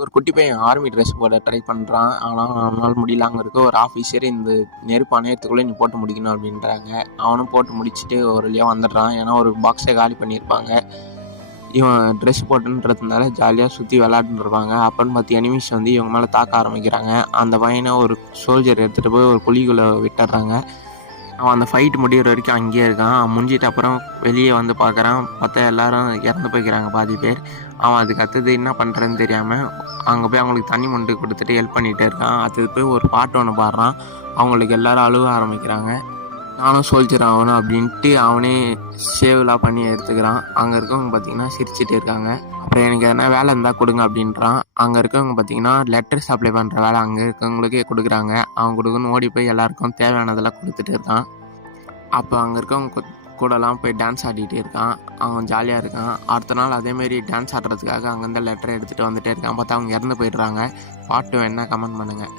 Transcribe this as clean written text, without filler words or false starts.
ஒரு குட்டி பையன் ஆர்மி ட்ரெஸ் போட ட்ரை பண்ணுறான். ஆனால் அவனால் முடியல. அங்கே இருக்க ஒரு ஆஃபீஸர் இந்த நெருப்பு அணையத்துக்குள்ளே நீ போட்டு முடிக்கணும் அப்படின்றாங்க. அவனும் போட்டு முடிச்சுட்டு ஒரு வழியாக வந்துடுறான். ஏன்னா ஒரு பாக்ஸை காலி பண்ணியிருப்பாங்க. இவன் ட்ரெஸ் போட்டுன்றதுனால ஜாலியாக சுற்றி விளாண்டுருப்பாங்க. அப்போன்னு பார்த்து எனிமீஸ் வந்து இவங்க மேலே தாக்க ஆரம்பிக்கிறாங்க. அந்த பையனை ஒரு சோல்ஜர் எடுத்துகிட்டு போய் ஒரு குழிக்குள்ளே விட்டுடுறாங்க. அவன் அந்த ஃபைட் முடிகிற வரைக்கும் அங்கேயே இருக்கான். அவன் முடிஞ்சிட்டு அப்புறம் வெளியே வந்து பார்க்குறான். பார்த்தா எல்லாரும் இறந்து போய்க்கிறாங்க பாதி பேர். அவன் அதுக்கு அடுத்தது என்ன பண்ணுறதுன்னு தெரியாமல் அங்கே போய் அவங்களுக்கு தண்ணி மொண்டு கொடுத்துட்டு ஹெல்ப் பண்ணிகிட்டே இருக்கான். அது போய் ஒரு பாட்டு ஒன்று பாடுறான். அவங்களுக்கு எல்லோரும் அழுவ ஆரம்பிக்கிறாங்க. நானும் சோல்ஜர் ஆகணும் அப்படின்ட்டு அவனே சேவ்லாம் பண்ணி எடுத்துக்கிறான். அங்கே இருக்கவங்க பார்த்திங்கன்னா சிரிச்சிட்டு இருக்காங்க. அப்புறம் எனக்கு எதனா வேலை இருந்தால் கொடுங்க அப்படின்றான். அங்கே இருக்கவங்க பார்த்திங்கன்னா லெட்டர் சப்ளை பண்ணுற வேலை அங்கே இருக்கவங்களுக்கே கொடுக்குறாங்க. அவன் கொடுக்குன்னு ஓடி போய் எல்லாருக்கும் தேவையானதெல்லாம் கொடுத்துட்டு இருக்கான். அப்போ அங்கே இருக்கவங்க கூடலாம் போய் டான்ஸ் ஆடிக்கிட்டே இருக்கான். அவன் ஜாலியாக இருக்கான். அடுத்த நாள் அதேமாரி டான்ஸ் ஆடுறதுக்காக அங்கேருந்து லெட்டர் எடுத்துகிட்டு வந்துட்டே இருக்கான். பார்த்தா அவங்க இறந்து போயிடுறாங்க. பாட்டு வேணா கமெண்ட் பண்ணுங்கள்.